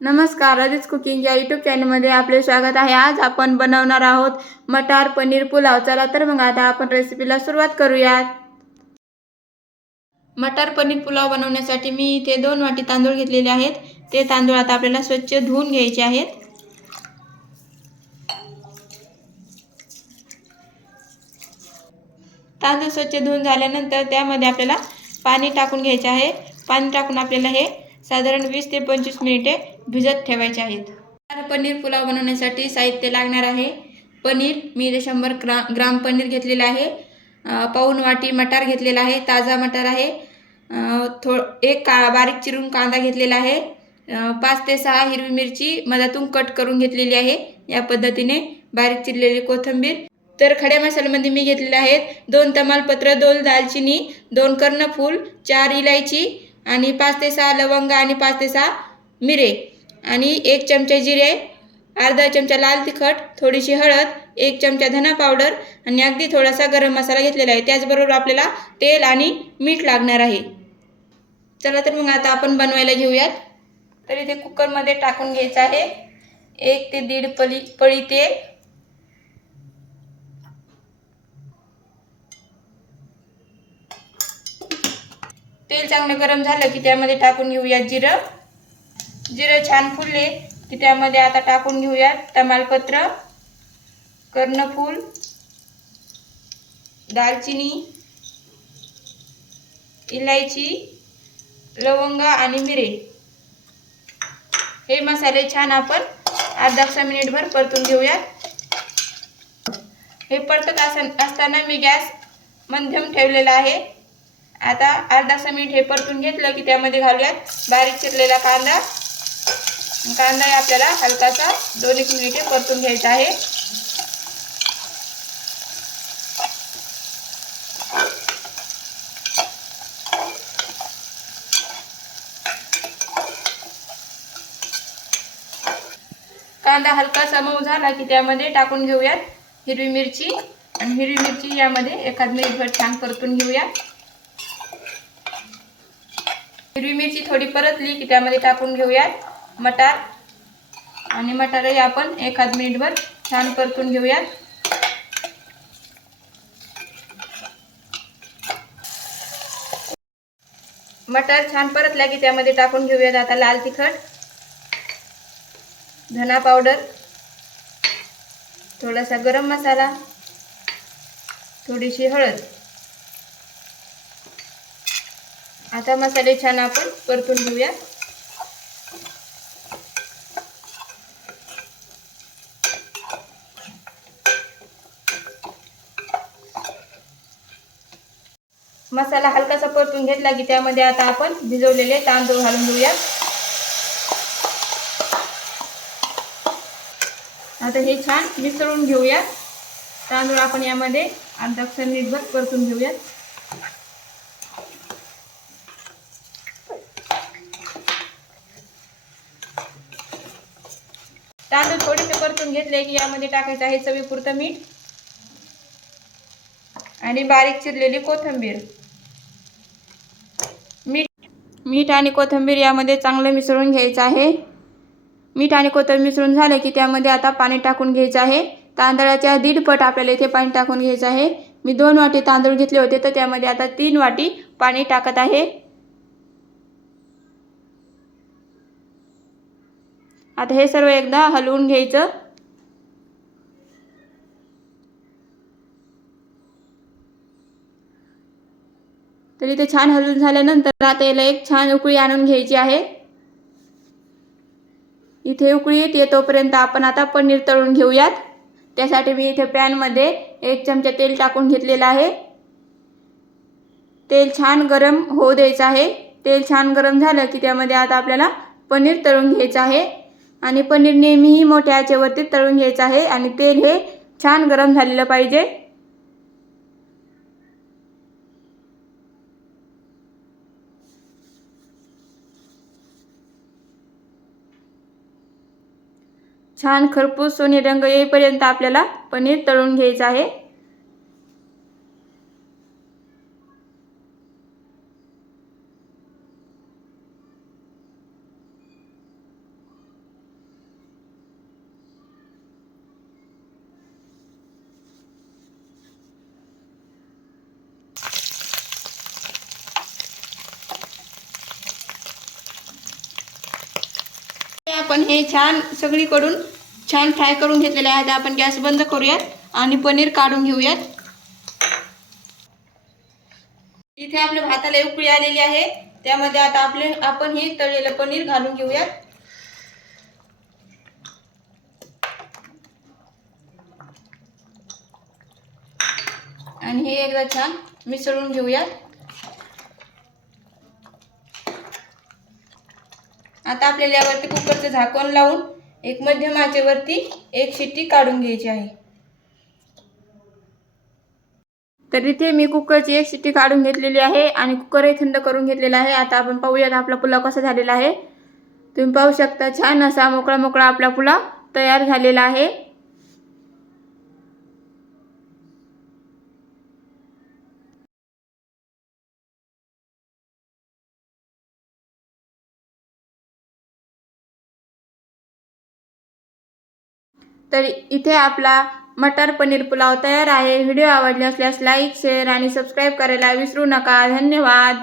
नमस्कार, राजेश कुकिंग या यूट्यूब चॅनलमध्ये आपले स्वागत आहे। आज आपण बनवणार आहोत मटार पनीर पुलाव। चला तर मग आता आपण रेसिपीला सुरुवात करूयात। मटार पनीर पुलाव बनवण्यासाठी मी इथे 2 वाटी तांदूळ घेतलेले आहेत। ते तांदूळ आता आपल्याला स्वच्छ धुवून घ्यायचे आहेत। तांदूळ स्वच्छ धुवून झाल्यानंतर त्यामध्ये आपल्याला पाणी टाकून घ्यायचे आहे। पाणी टाकून आपल्याला हे साधारण 20 ते 25 मिनिटे भिजत ठेवायचे आहेत। पनीर पुलाव बनवण्यासाठी साहित्य लागणार आहे। पनीर मी इथे 100 ग्राम पनीर घेतलेले आहे। पाऊण वाटी मटार घेतलेला आहे, ताजा मटार आहे। एक बारीक चिरून कांदा घेतलेला आहे। 5 ते 6 हिरवी मिरची मधातून कट करून घेतलेली आहे। या पद्धतीने बारीक चिरलेली कोथिंबीर। तर खड्या मसाल्यामध्ये मी घेतलेले आहेत 2 तमालपत्र, 2 दालचिनी, 2 कर्णफूल, 4 इलायची आणि 5 ते 6 लवंग आणि 5 ते 6 मिरे आणि 1 चमचा जिरे, अर्धा चमचा लाल तिखट, थोडीशी हळद, 1 चमचा धना पावडर आणि अगदी थोडासा गरम मसाला घेतलेला आहे। त्याचबरोबर आपल्याला तेल आणि मीठ लागणार आहे। चला तर मग आता आपण बनवायला घेऊयात। तर इथे कुकरमध्ये टाकून घ्यायचं आहे 1 ते 1.5 पळी तेल। तेल चांगलं गरम झालं की त्यामध्ये टाकून घेऊया जिरं। जिरं छान फुलले की त्यामध्ये आता टाकून घेऊया तमालपत्र, कर्णफूल, दालचिनी, इलायची, लवंग आणि मिरे। हे मसाले छान आपण अर्धा मिनिटभर परतून घेऊयात। हे परतत असताना मी गॅस मध्यम ठेवलेला आहे। आता अर्धा मिनिट हे परतून घेतलं की त्यामध्ये घालूयात बारीक चिरलेला कांदा। कांदा आपल्याला हलकासा 2-1 मिनिटे परतून घ्यायचा आहे। कांदा हलकासा मऊ झाला की त्यामध्ये टाकून घेऊयात हिरवी मिरची आणि हिरवी मिरची यामध्ये एखाद मिनिटभर छान परतून घेऊया। हिरवी मिरची थोडी परतली की त्यामध्ये टाकून घेऊयात मटार आणि मटारही आपण एखाद मिनिटभर छान परतून घेऊयात। मटार छान परतला की त्यामध्ये टाकून घेऊयात आता लाल तिखट, धना पावडर, थोडासा गरम मसाला, थोडीशी हळद। आता मसाले छान आपण परतून घेऊया। मसाला हलकासा परतून घेतला की त्यामध्ये आता आपण भिजवलेले तांदूळ घालून घेऊया। आता हे छान मिसळून घेऊया। तांदूळ आपण यामध्ये अर्धा मिनिटभर परतून घेऊया। तांदूळ थोडेसे परतून घेतले की यामध्ये टाकायचं आहे चवीपुरतं मीठ आणि बारीक चिरलेली कोथिंबीर। मीठ आणि कोथिंबीर यामध्ये चांगलं मिसळून घ्यायचं आहे। मीठ आणि कोथिंबीर मिसळून झाले की त्यामध्ये आता पाणी टाकून घ्यायचं आहे। तांदळाच्या 1.5 पट आपल्याला इथे पाणी टाकून घ्यायचं आहे। मी 2 वाटी तांदूळ घेतले होते तर त्यामध्ये आता 3 वाटी पाणी टाकत आहे। आता हे सर्व एकदा हलवून घ्यायचं। तर इथे छान हलवून झाल्यानंतर आता याला एक छान उकळी आणून घ्यायची आहे। इथे उकळी येते तोपर्यंत आपण आता पनीर तळून घेऊयात। त्यासाठी मी इथे पॅन मध्ये 1 चमचा तेल टाकून घेतलेला आहे। तेल छान गरम होऊ द्यायचं आहे। तेल छान गरम झालं की त्यामध्ये आता आपल्याला पनीर तळून घ्यायचं आहे आणि पनीर नेहमीही मोठ्या आचेवरती तळून घ्यायचं आहे आणि तेल हे छान गरम झालेलं पाहिजे। छान खरपूस सोनेरी रंग येईपर्यंत आपल्याला पनीर तळून घ्यायचं आहे। आपण हे छान सगळीकडून छान फ्राय करून घेतलेले आहे. आपण गॅस बंद करूयात आणि पनीर काढून घेऊयात. इथे आपल्या भाताला उकळी आलेली आहे. त्यामध्ये आता आपण हे तळलेलं पनीर घालून घेऊयात. आणि हे एकदा छान मिसळून घेऊयात. आता आपल्याला यावरती कुकरचं झाकण लावून एक मध्यम आचेवरती एक शिट्टी काढून घ्यायची आहे. तर इथे मी कुकरची एक शिट्टी काढून घेतलेली आहे आणि कुकरही थंड करून घेतलेला आहे. आता आपण पाहूयात आपला पुलाव कसा झालेला आहे. तुम्ही पाहू शकता छान असा मोकळा मोकळा आपला पुलाव तयार झालेला आहे. तर इथे आपला मटर पनीर पुलाव तयार आहे. व्हिडिओ आवडले असल्यास लाईक, शेअर आणि सबस्क्राईब करायला विसरू नका. धन्यवाद.